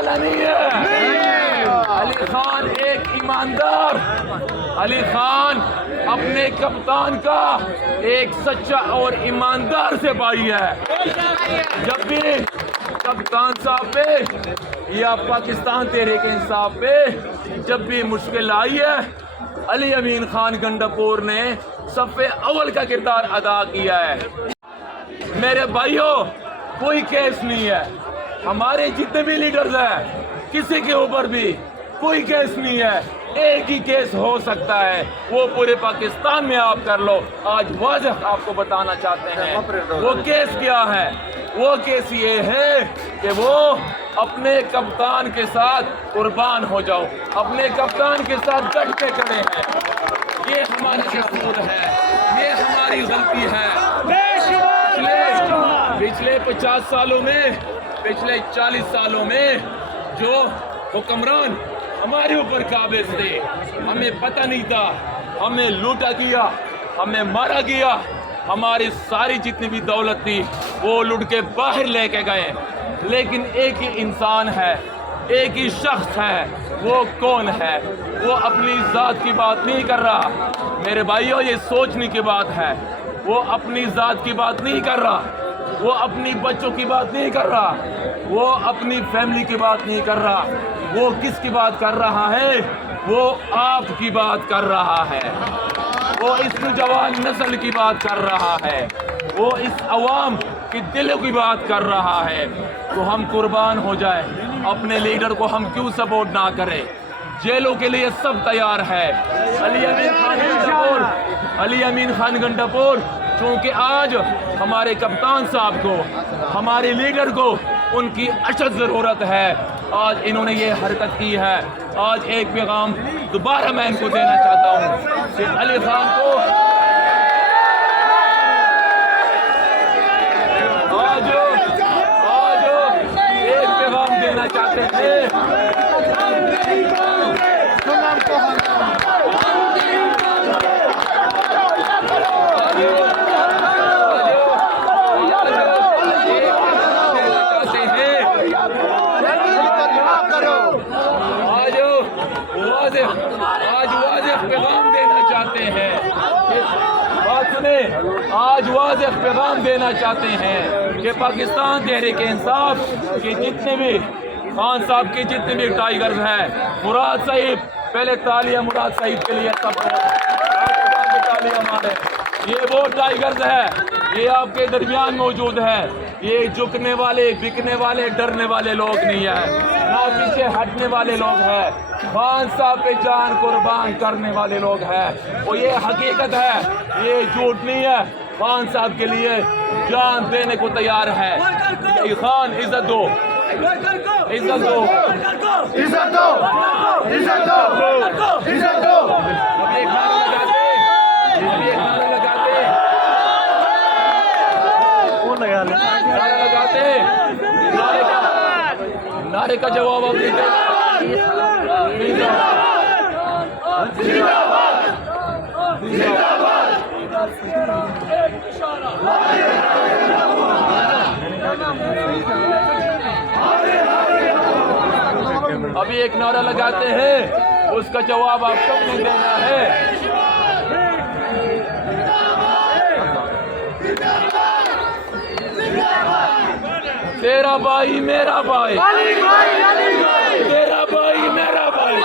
والا نہیں ہے۔ علی خان ایک ایماندار، علی خان اپنے کپتان کا ایک سچا اور ایماندار سے بھائی ہے۔ جب بھی کپتان صاحب پہ یا پاکستان تحریک انصاف پہ جب بھی مشکل آئی ہے، علی امین خان گنڈاپور نے صف اول کا کردار ادا کیا ہے۔ میرے بھائیوں، کوئی کیس نہیں ہے، ہمارے جتنے بھی لیڈرز ہیں کسی کے اوپر بھی کوئی کیس نہیں ہے۔ ایک ہی کیس ہو سکتا ہے، وہ پورے پاکستان میں آپ کر لو۔ آج واضح آپ کو بتانا چاہتے ہیں وہ کیس کیا ہے۔ وہ کیس یہ ہے کہ وہ اپنے کپتان کے ساتھ قربان ہو جاؤ، اپنے کپتان کے ساتھ ڈٹ کے کھڑے ہیں۔ یہ ہمارا قصور ہے، یہ ہماری غلطی ہے۔ پچھلے 50 سالوں میں، پچھلے 40 سالوں میں جو حکمران ہمارے اوپر قابض تھے، ہمیں پتہ نہیں تھا، ہمیں لوٹا گیا، ہمیں مارا گیا، ہماری ساری جتنی بھی دولت تھی وہ لوٹ کے باہر لے کے گئے۔ لیکن ایک ہی انسان ہے، ایک ہی شخص ہے، وہ کون ہے؟ وہ اپنی ذات کی بات نہیں کر رہا۔ میرے بھائیوں، یہ سوچنے کی بات ہے۔ وہ اپنی ذات کی بات نہیں کر رہا، وہ اپنی بچوں کی بات نہیں کر رہا، وہ اپنی فیملی کی بات نہیں کر رہا۔ وہ کس کی بات کر رہا ہے؟ وہ آپ کی بات کر رہا ہے، وہ اس نوجوان نسل کی بات کر رہا ہے، وہ اس عوام کی دلوں کی بات کر رہا ہے۔ تو ہم قربان ہو جائیں، اپنے لیڈر کو ہم کیوں سپورٹ نہ کریں؟ جیلوں کے لیے سب تیار ہے۔ علی امین خان گنڈاپور چونکہ آج ہمارے کپتان صاحب کو، ہمارے لیڈر کو ان کی اشد ضرورت ہے۔ آج انہوں نے یہ حرکت کی ہے۔ آج ایک پیغام دوبارہ میں ان کو دینا چاہتا ہوں کہ علی خان کو آج ایک پیغام دینا چاہتے ہیں۔ آج واضح پیغام دینا چاہتے ہیں کہ پاکستان تحریک انصاف کے جتنے بھی خان صاحب کے جتنے بھی ٹائیگرز ہیں، مراد صاحب، پہلے تالیاں مراد صاحب کے لیے، سب تالیاں مارے۔ یہ وہ ٹائیگرز ہے، یہ آپ کے درمیان موجود ہے۔ یہ جھکنے والے، بکنے والے، ڈرنے والے لوگ نہیں ہیں، نہ پیچھے ہٹنے والے لوگ ہیں۔ خان صاحب پہ جان قربان کرنے والے لوگ ہیں، اور یہ حقیقت ہے، یہ جھوٹ نہیں ہے۔ خان صاحب کے لیے جان دینے کو تیار ہے۔ خان، عزت دو، عزت دو، عزت دو، عزت دو، عزت دو۔ اب ایک نعرہ لگاتے، ایک نعرہ لگاتے، نعرہ لگاتے، نعرے کا جواب آپ دیتے۔ ابھی ایک نعرہ لگاتے ہیں، اس کا جواب آپ سب نے دینا ہے۔ تیرا بھائی میرا بھائی، تیرا بھائی میرا بھائی،